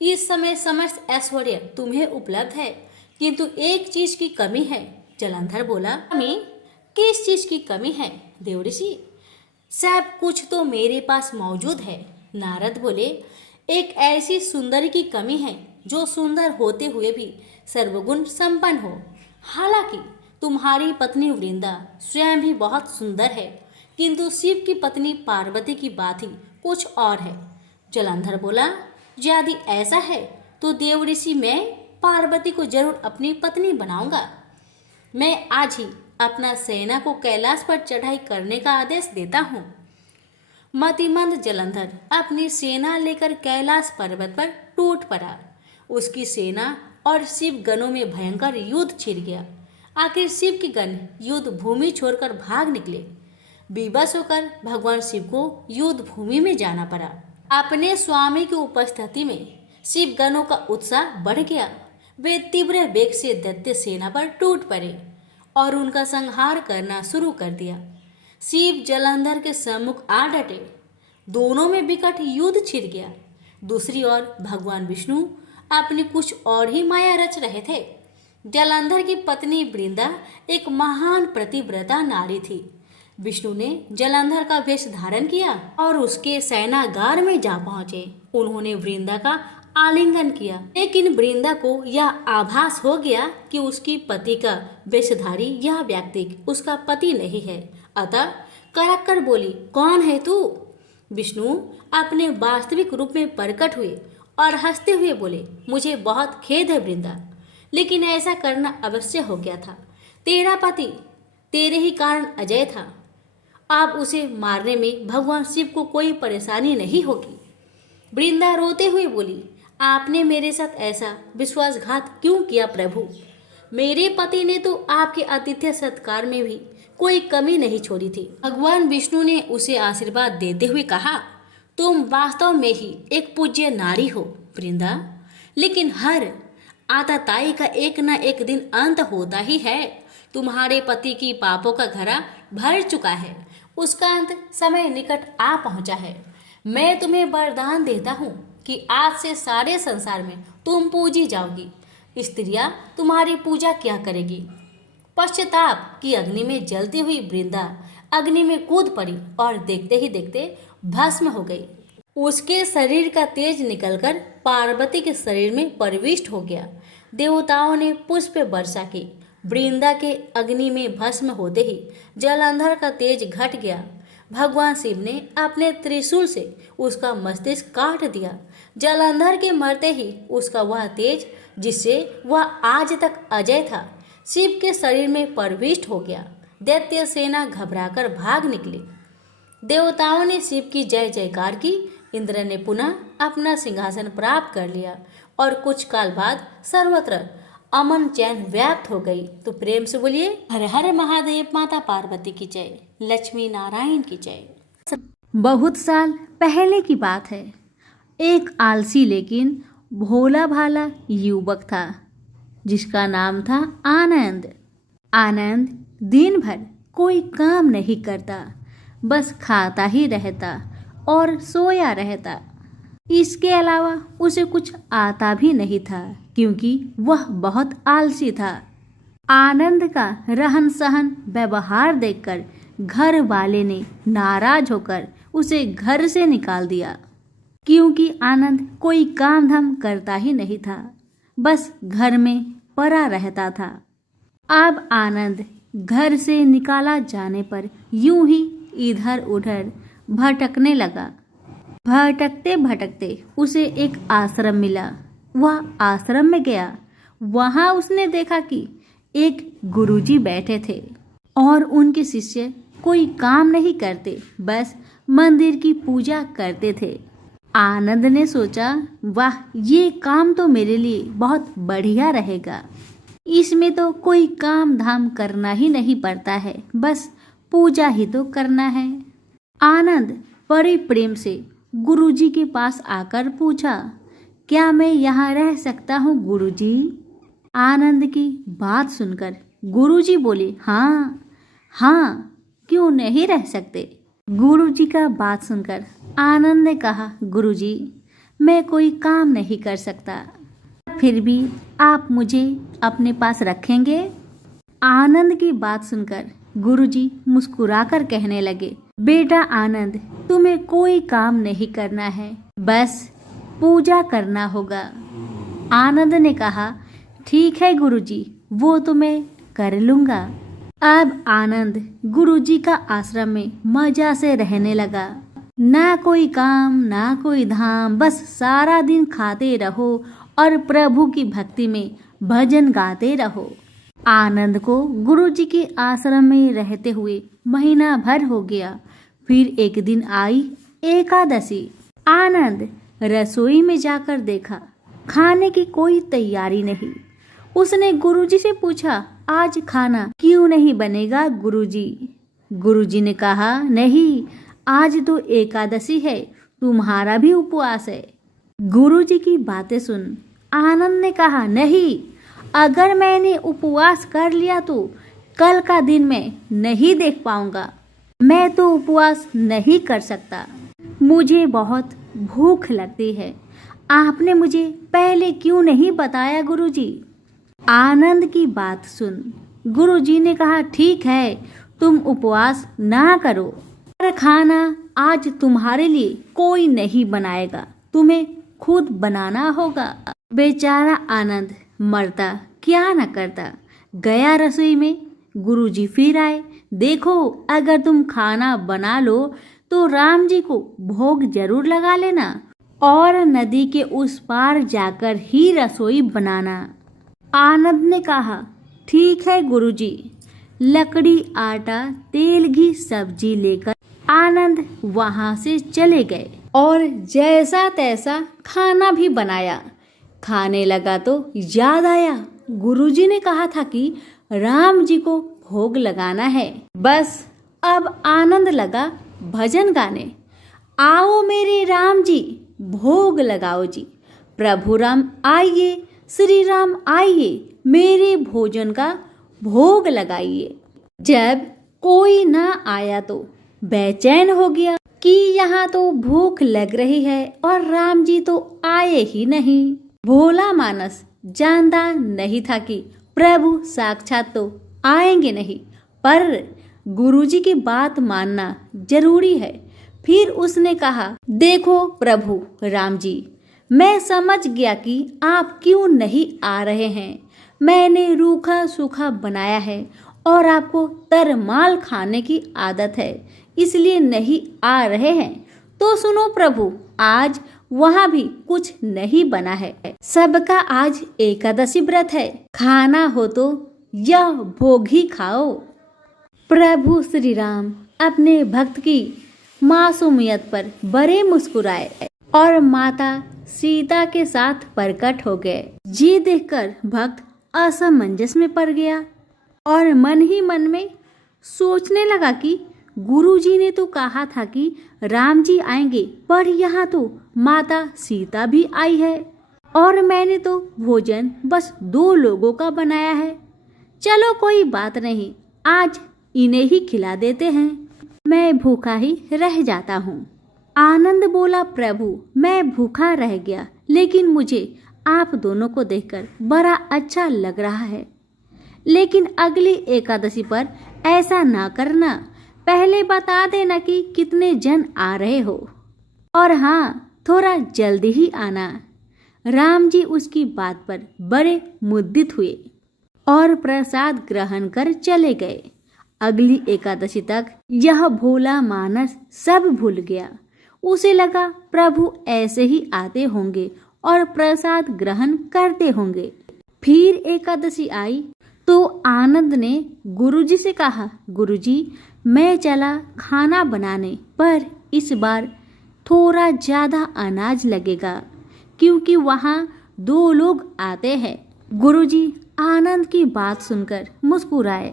इस समय समस्त ऐश्वर्य तुम्हें उपलब्ध है, किंतु एक चीज की कमी है। जलंधर बोला, कमी? किस चीज की कमी है देवऋषि? सब कुछ तो मेरे पास मौजूद है। नारद बोले, एक ऐसी सुंदरी की कमी है जो सुंदर होते हुए भी सर्वगुण संपन्न हो। हालांकि तुम्हारी पत्नी वृंदा स्वयं भी बहुत सुंदर है, किंतु शिव की पत्नी पार्वती की बात ही कुछ और है। जलंधर बोला, यदि ऐसा है तो देवऋषि मैं पार्वती को जरूर अपनी पत्नी बनाऊंगा। मैं आज ही अपना सेना को कैलाश पर चढ़ाई करने का आदेश देता हूँ। मतिमंद जलंधर अपनी सेना लेकर कैलाश पर्वत पर टूट पड़ा। उसकी सेना और शिव गणों में भयंकर युद्ध छिड़ गया। आखिर शिव के गण युद्ध भूमि छोड़कर भाग निकले। विवश होकर भगवान शिव को युद्ध भूमि में जाना पड़ा। अपने स्वामी की उपस्थिति में शिव गणों का उत्साह बढ़ गया। वे तीव्र वेग से दैत्य सेना पर टूट पड़े और उनका संहार करना शुरू कर दिया। शिव जलंधर के सम्मुख आ डटे। दोनों में विकट युद्ध छिड़ गया। दूसरी ओर भगवान विष्णु अपनी कुछ और ही माया रच रहे थे। जलंधर की पत्नी वृंदा एक महान प्रतिव्रता नारी थी। विष्णु ने जलंधर का वेश धारण किया और उसके सेनागार में जा पहुंचे। उन्होंने वृंदा का आलिंगन किया, लेकिन वृंदा को यह आभास हो गया कि उसकी पति का वेशधारी यह व्यक्ति उसका पति नहीं है। अतः कड़क कर बोली, कौन है तू? विष्णु अपने वास्तविक रूप में प्रकट हुए और हंसते हुए बोले, मुझे बहुत खेद है वृंदा, लेकिन ऐसा करना अवश्य हो गया था। तेरा पति तेरे ही कारण अजय था। अब उसे मारने में भगवान शिव को कोई परेशानी नहीं होगी। वृंदा रोते हुए बोली, आपने मेरे साथ ऐसा विश्वासघात क्यों किया प्रभु? मेरे पति ने तो आपके आतिथ्य सत्कार में भी कोई कमी नहीं छोड़ी थी। भगवान विष्णु ने उसे आशीर्वाद देते हुए कहा, तुम वास्तव में ही एक पूज्य नारी हो वृंदा, लेकिन हर आतताई का एक न एक दिन अंत होता ही है। तुम्हारे पति की पापों का घड़ा भर चुका है, उसका अंत समय निकट आ पहुंचा है। मैं तुम्हें वरदान देता हूँ कि आज से सारे संसार में तुम पूजी जाओगी। स्त्रियां तुम्हारी पूजा क्या करेगी? पश्चाताप की अग्नि में जलती हुई वृंदा अग्नि में कूद पड़ी और देखते ही देखते भस्म हो गई। उसके शरीर का तेज निकलकर पार्वती के शरीर में प्रविष्ट हो गया। देवताओं ने पुष्प वर्षा की। वृंदा के अग्नि में भस्म होते ही जलंधर का तेज घट गया। भगवान शिव ने अपने त्रिशूल से उसका मस्तिष्क काट दिया। जलंधर के मरते ही उसका वह तेज जिससे वह आज तक अजय था, शिव के शरीर में प्रविष्ट हो गया। दैत्य सेना घबराकर भाग निकली। देवताओं ने शिव की जय जयकार की। इंद्र ने पुनः अपना सिंहासन प्राप्त कर लिया और कुछ काल बाद सर्वत्र अमन चैन व्याप्त हो गई। तो प्रेम से बोलिए, हर हर महादेव। माता पार्वती की जय, लक्ष्मी नारायण की जय। बहुत साल पहले की बात है। एक आलसी लेकिन भोला भाला युवक था जिसका नाम था आनंद। आनंद दिन भर कोई काम नहीं करता, बस खाता ही रहता और सोया रहता। इसके अलावा उसे कुछ आता भी नहीं था क्योंकि वह बहुत आलसी था। आनंद का रहन सहन व्यवहार देखकर घर वाले ने नाराज होकर उसे घर से निकाल दिया, क्योंकि आनंद कोई काम धाम करता ही नहीं था, बस घर में पड़ा रहता था। अब आनंद घर से निकाला जाने पर यूं ही इधर उधर भटकने लगा। भटकते भटकते उसे एक आश्रम मिला। वह आश्रम में गया। वहां उसने देखा कि एक गुरुजी बैठे थे और उनके शिष्य कोई काम नहीं करते, बस मंदिर की पूजा करते थे। आनंद ने सोचा, वाह, ये काम तो मेरे लिए बहुत बढ़िया रहेगा। इसमें तो कोई काम धाम करना ही नहीं पड़ता है, बस पूजा ही तो करना है। आनंद बड़े प्रेम से गुरुजी के पास आकर पूछा, क्या मैं यहाँ रह सकता हूँ गुरुजी? आनंद की बात सुनकर गुरुजी बोले, हाँ हाँ, क्यों नहीं रह सकते। गुरुजी का बात सुनकर आनंद ने कहा, गुरुजी, मैं कोई काम नहीं कर सकता, फिर भी आप मुझे अपने पास रखेंगे? आनंद की बात सुनकर गुरुजी मुस्कुराकर कहने लगे, बेटा आनंद, तुम्हें कोई काम नहीं करना है, बस पूजा करना होगा। आनंद ने कहा, ठीक है गुरुजी, वो तो मैं कर लूँगा। अब आनंद गुरुजी का आश्रम में मजा से रहने लगा। ना कोई काम ना कोई धाम, बस सारा दिन खाते रहो और प्रभु की भक्ति में भजन गाते रहो। आनंद को गुरुजी के आश्रम में रहते हुए महीना भर हो गया। फिर एक दिन आई एकादशी। आनंद रसोई में जाकर देखा, खाने की कोई तैयारी नहीं। उसने गुरुजी से पूछा, आज खाना क्यों नहीं बनेगा गुरुजी? गुरुजी ने कहा, नहीं, आज तो एकादशी है, तुम्हारा भी उपवास है। गुरुजी की बातें सुन आनंद ने कहा, नहीं, अगर मैंने उपवास कर लिया तो कल का दिन मैं नहीं देख पाऊंगा। मैं तो उपवास नहीं कर सकता, मुझे बहुत भूख लगती है। आपने मुझे पहले क्यों नहीं बताया गुरुजी? आनंद की बात सुन गुरुजी ने कहा, ठीक है, तुम उपवास ना करो, पर खाना आज तुम्हारे लिए कोई नहीं बनाएगा, तुम्हें खुद बनाना होगा। बेचारा आनंद मरता क्या न करता। गया रसोई में। गुरुजी फिर आए, देखो, अगर तुम खाना बना लो तो राम जी को भोग जरूर लगा लेना और नदी के उस पार जाकर ही रसोई बनाना। आनंद ने कहा, ठीक है गुरुजी। लकड़ी, आटा, तेल, घी, सब्जी लेकर आनंद वहां से चले गए और जैसा तैसा खाना भी बनाया। खाने लगा तो याद आया, गुरुजी ने कहा था कि राम जी को भोग लगाना है। बस अब आनंद लगा भजन गाने, आओ मेरे राम जी, भोग लगाओ जी, प्रभु राम आइए, श्री राम आइए, मेरे भोजन का भोग लगाइए। जब कोई ना आया तो बेचैन हो गया कि यहाँ तो भूख लग रही है और राम जी तो आए ही नहीं। भोला मानस जानता नहीं था कि प्रभु साक्षात तो आएंगे नहीं, पर गुरुजी की बात मानना जरूरी है। फिर उसने कहा, देखो प्रभु राम जी, मैं समझ गया कि आप क्यों नहीं आ रहे हैं। मैंने रूखा सूखा बनाया है और आपको तरमाल खाने की आदत है, इसलिए नहीं आ रहे हैं। तो सुनो प्रभु, आज वहाँ भी कुछ नहीं बना है। सबका आज एकादशी व्रत है, खाना हो तो यह भोग ही खाओ। प्रभु श्री राम अपने भक्त की मासूमियत पर बड़े मुस्कुराए और माता सीता के साथ प्रकट हो गए। ये देखकर भक्त असमंजस में पड़ गया और मन ही मन में सोचने लगा कि गुरुजी ने तो कहा था कि राम जी आएंगे, पर यहाँ तो माता सीता भी आई है और मैंने तो भोजन बस 2 लोगों का बनाया है। चलो कोई बात नहीं, आज इन्हें ही खिला देते हैं, मैं भूखा ही रह जाता हूँ। आनंद बोला, प्रभु मैं भूखा रह गया, लेकिन मुझे आप दोनों को देखकर बड़ा अच्छा लग रहा है। लेकिन अगली एकादशी पर ऐसा ना करना, पहले बता देना कि कितने जन आ रहे हो, और हाँ, थोड़ा जल्दी ही आना। राम जी उसकी बात पर बड़े मुद्दित हुए और प्रसाद ग्रहण कर चले गए। अगली एकादशी तक यह भोला मानस सब भूल गया। उसे लगा प्रभु ऐसे ही आते होंगे और प्रसाद ग्रहण करते होंगे। फिर एकादशी आई तो आनंद ने गुरुजी से कहा, गुरुजी मैं चला खाना बनाने, पर इस बार थोड़ा ज्यादा अनाज लगेगा क्योंकि वहाँ 2 लोग आते हैं। गुरुजी आनंद की बात सुनकर मुस्कुराए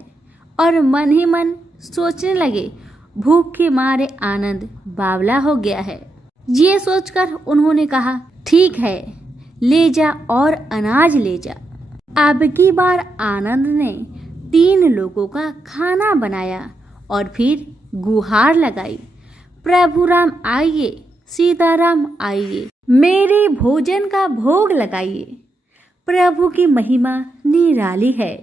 और मन ही मन सोचने लगे, भूख के मारे आनंद बावला हो गया है। ये सोचकर उन्होंने कहा, ठीक है ले जा और अनाज ले जा। अब की बार आनंद ने 3 लोगों का खाना बनाया और फिर गुहार लगाई, प्रभु राम आइए, सीताराम आइए, मेरे भोजन का भोग लगाइए। प्रभु की महिमा निराली है।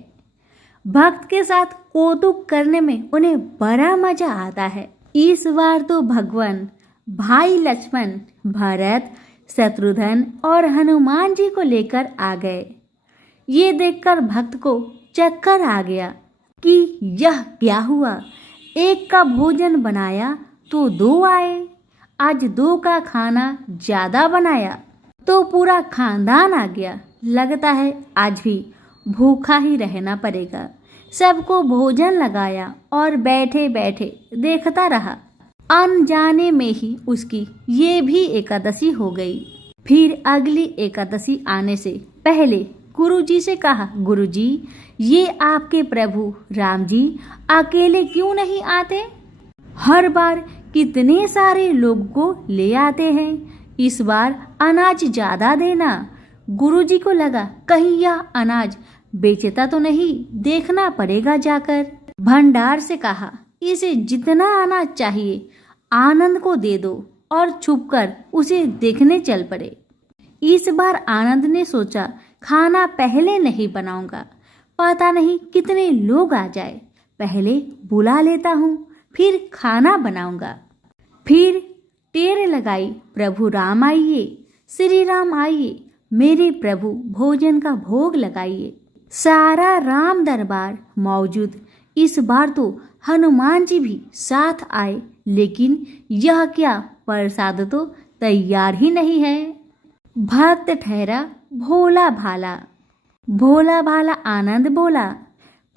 भक्त के साथ कौतुक करने में उन्हें बड़ा मजा आता है। इस बार तो भगवान भाई लक्ष्मण, भरत, शत्रुघ्न और हनुमान जी को लेकर आ गए। ये देखकर भक्त को चक्कर आ गया कि यह क्या हुआ, एक का भोजन बनाया तो 2 आए, आज 2 का खाना ज्यादा बनाया तो पूरा खानदान आ गया। लगता है आज भी भूखा ही रहना पड़ेगा। सबको भोजन लगाया और बैठे बैठे देखता रहा। अनजाने में ही उसकी ये भी एकादशी हो गई। फिर अगली एकादशी आने से पहले गुरुजी से कहा, गुरुजी ये आपके प्रभु राम जी अकेले क्यों नहीं आते? हर बार कितने सारे लोग को ले आते हैं, इस बार अनाज ज्यादा देना। गुरुजी को लगा कहीं यह अनाज बेचता तो नहीं, देखना पड़ेगा जाकर। भंडार से कहा, इसे जितना अनाज चाहिए आनंद को दे दो और छुपकर उसे देखने चल पड़े। इस बार आनंद ने सोचा, खाना पहले नहीं बनाऊंगा, पता नहीं कितने लोग आ जाए, पहले बुला लेता हूँ फिर खाना बनाऊंगा। फिर टेर लगाई, प्रभु राम आइए, श्री राम आइए, मेरे प्रभु भोजन का भोग लगाइए। सारा राम दरबार मौजूद। इस बार तो हनुमान जी भी साथ आए, लेकिन यह क्या, प्रसाद तो तैयार ही नहीं है। भक्त ठहरा भोला भाला। भोला भाला आनंद बोला,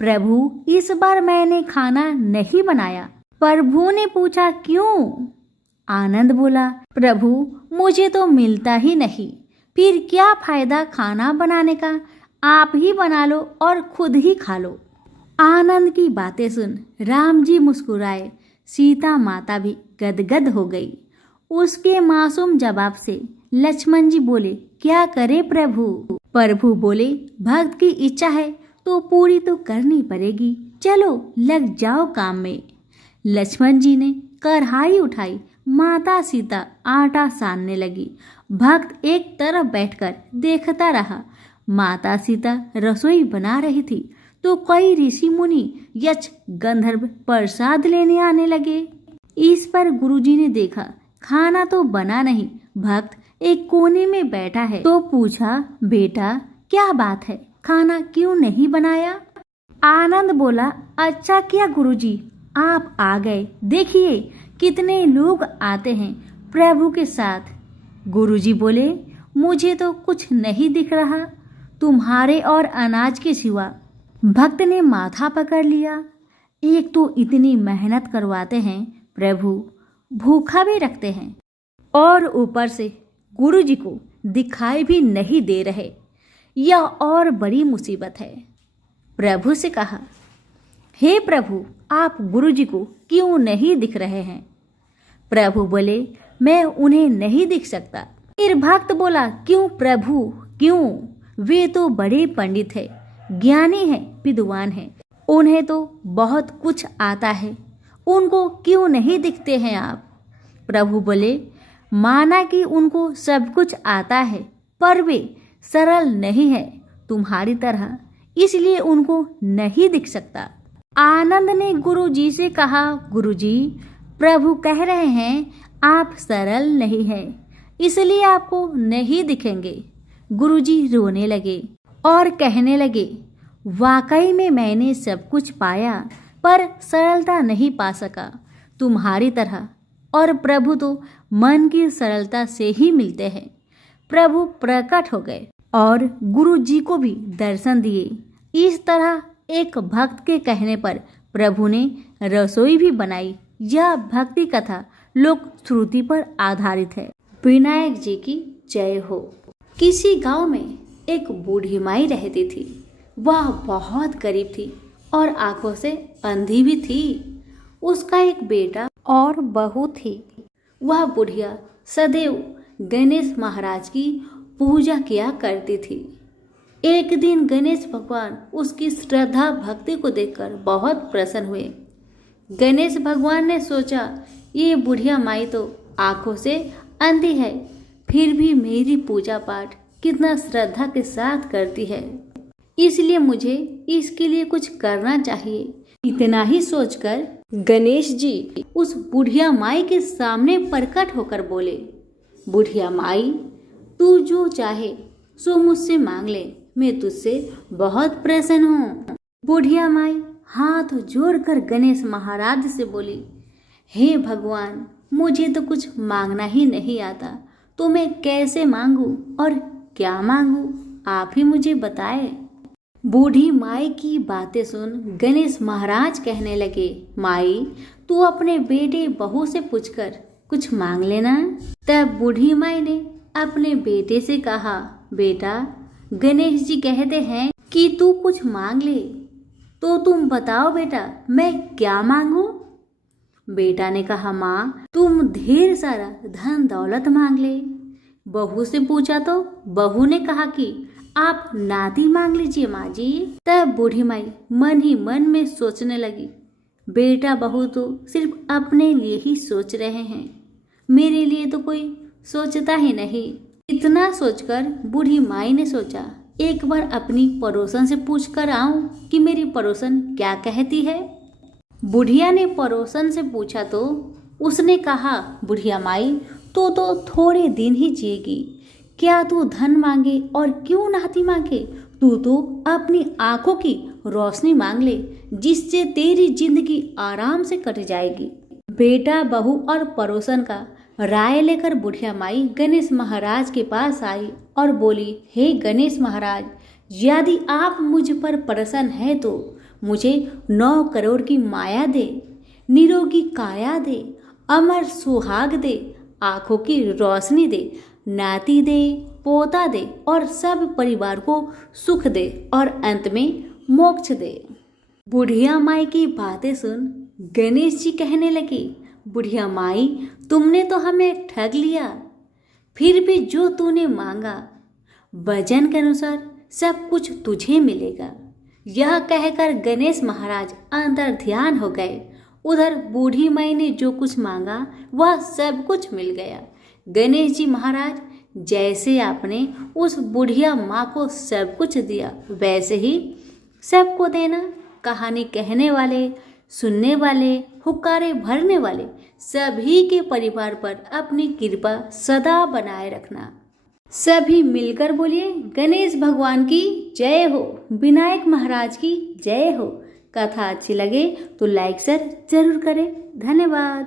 प्रभु इस बार मैंने खाना नहीं बनाया। प्रभु ने पूछा, क्यों? आनंद बोला, प्रभु मुझे तो मिलता ही नहीं, फिर क्या फायदा खाना बनाने का, आप ही बना लो और खुद ही खा लो। आनंद की बातें सुन राम जी मुस्कुराए, सीता माता भी गदगद हो गई। उसके मासूम जवाब से लक्ष्मण जी बोले, क्या करे प्रभु? प्रभु बोले, भक्त की इच्छा है तो पूरी तो करनी पड़ेगी, चलो लग जाओ काम में। लक्ष्मण जी ने कढ़ाई उठाई, माता सीता आटा सानने लगी। भक्त एक तरफ बैठकर देखता रहा। माता सीता रसोई बना रही थी तो कई ऋषि मुनि यक्ष गंधर्व प्रसाद लेने आने लगे। इस पर गुरुजी ने देखा खाना तो बना नहीं, भक्त एक कोने में बैठा है, तो पूछा, बेटा क्या बात है, खाना क्यों नहीं बनाया? आनंद बोला, अच्छा किया गुरुजी आप आ गए, देखिए कितने लोग आते हैं प्रभु के साथ। गुरुजी बोले, मुझे तो कुछ नहीं दिख रहा तुम्हारे और अनाज के सिवा। भक्त ने माथा पकड़ लिया, एक तो इतनी मेहनत करवाते हैं प्रभु, भूखा भी रखते हैं और ऊपर से गुरुजी को दिखाई भी नहीं दे रहे, यह और बड़ी मुसीबत है। प्रभु से कहा, हे प्रभु आप गुरुजी को क्यों नहीं दिख रहे हैं? प्रभु बोले, मैं उन्हें नहीं दिख सकता। फिर भक्त बोला, क्यों प्रभु क्यों? वे तो बड़े पंडित है, ज्ञानी है, विद्वान है, उन्हें तो बहुत कुछ आता है, उनको क्यों नहीं दिखते हैं आप? प्रभु बोले, माना कि उनको सब कुछ आता है पर वे सरल नहीं है तुम्हारी तरह, इसलिए उनको नहीं दिख सकता। आनंद ने गुरुजी से कहा, गुरुजी प्रभु कह रहे हैं आप सरल नहीं हैं, इसलिए आपको नहीं दिखेंगे। गुरुजी रोने लगे और कहने लगे, वाकई में मैंने सब कुछ पाया पर सरलता नहीं पा सका तुम्हारी तरह, और प्रभु तो मन की सरलता से ही मिलते हैं। प्रभु प्रकट हो गए और गुरु जी को भी दर्शन दिए। इस तरह एक भक्त के कहने पर प्रभु ने रसोई भी बनाई। यह भक्ति कथा लोक श्रुति पर आधारित है। विनायक जी की जय हो। किसी गांव में एक बूढ़ी माई रहती थी। वह बहुत गरीब थी और आंखों से अंधी भी थी। उसका एक बेटा और बहू थी। वह बुढ़िया सदैव गणेश महाराज की पूजा किया करती थी। एक दिन गणेश भगवान उसकी श्रद्धा भक्ति को देखकर बहुत प्रसन्न हुए। गणेश भगवान ने सोचा, ये बुढ़िया माई तो आंखों से अंधी है, फिर भी मेरी पूजा पाठ कितना श्रद्धा के साथ करती है, इसलिए मुझे इसके लिए कुछ करना चाहिए। इतना ही सोचकर गणेश जी उस बुढ़िया माई के सामने प्रकट होकर बोले, बुढ़िया माई, तू जो चाहे सो मुझसे मांग ले, मैं तुझसे बहुत प्रसन्न हूँ। बुढ़िया माई हाथ जोड़कर गणेश महाराज से बोली, हे भगवान, मुझे तो कुछ मांगना ही नहीं आता, तो मैं कैसे मांगू और क्या मांगू, आप ही मुझे बताए। बूढ़ी माई की बातें सुन गणेश महाराज कहने लगे, माई, तू अपने बेटे बहू से पूछकर कुछ मांग लेना। तब बूढ़ी माई ने अपने बेटे से कहा, बेटा, गणेश जी कहते हैं कि तू कुछ मांग ले, तो तुम बताओ बेटा, मैं क्या मांगू। बेटा ने कहा, माँ, तुम ढेर सारा धन दौलत मांग ले। बहू से पूछा तो बहू ने कहा कि आप नाती मांग लीजिए माँ जी। तब बूढ़ी माई मन ही मन में सोचने लगी, बेटा बहू तो सिर्फ अपने लिए ही सोच रहे हैं, मेरे लिए तो कोई सोचता ही नहीं। इतना सोचकर बूढ़ी माई ने सोचा, एक बार अपनी पड़ोसन से पूछ कर आऊं कि मेरी पड़ोसन क्या कहती है। बुढ़िया ने पड़ोसन से पूछा तो उसने कहा, बुढ़िया माई, तू तो थोड़े दिन ही जिएगी, क्या तू धन मांगे और क्यों नाती मांगे, तू तो अपनी आंखों की रोशनी मांग ले, जिससे तेरी जिंदगी आराम से कट जाएगी। बेटा बहू और पड़ोसन का राय लेकर बुढ़िया माई गणेश महाराज के पास आई और बोली, हे गणेश महाराज, यदि आप मुझ पर प्रसन्न है तो मुझे 9 करोड़ की माया दे, निरोगी काया दे, अमर सुहाग दे, आंखों की रोशनी दे, नाती दे, पोता दे और सब परिवार को सुख दे और अंत में मोक्ष दे। बुढ़िया माई की बातें सुन गणेश जी कहने लगे, बुढ़िया माई, तुमने तो हमें ठग लिया, फिर भी जो तूने मांगा वजन के अनुसार सब कुछ तुझे मिलेगा। यह कहकर गणेश महाराज अंतर ध्यान हो गए। उधर बूढ़ी माई ने जो कुछ मांगा वह सब कुछ मिल गया। गणेश जी महाराज, जैसे आपने उस बुढ़िया माँ को सब कुछ दिया, वैसे ही सबको देना। कहानी कहने वाले, सुनने वाले, हुक्कारे भरने वाले सभी के परिवार पर अपनी कृपा सदा बनाए रखना। सभी मिलकर बोलिए, गणेश भगवान की जय हो, विनायक महाराज की जय हो। कथा अच्छी लगे तो लाइक शेयर जरूर करें। धन्यवाद।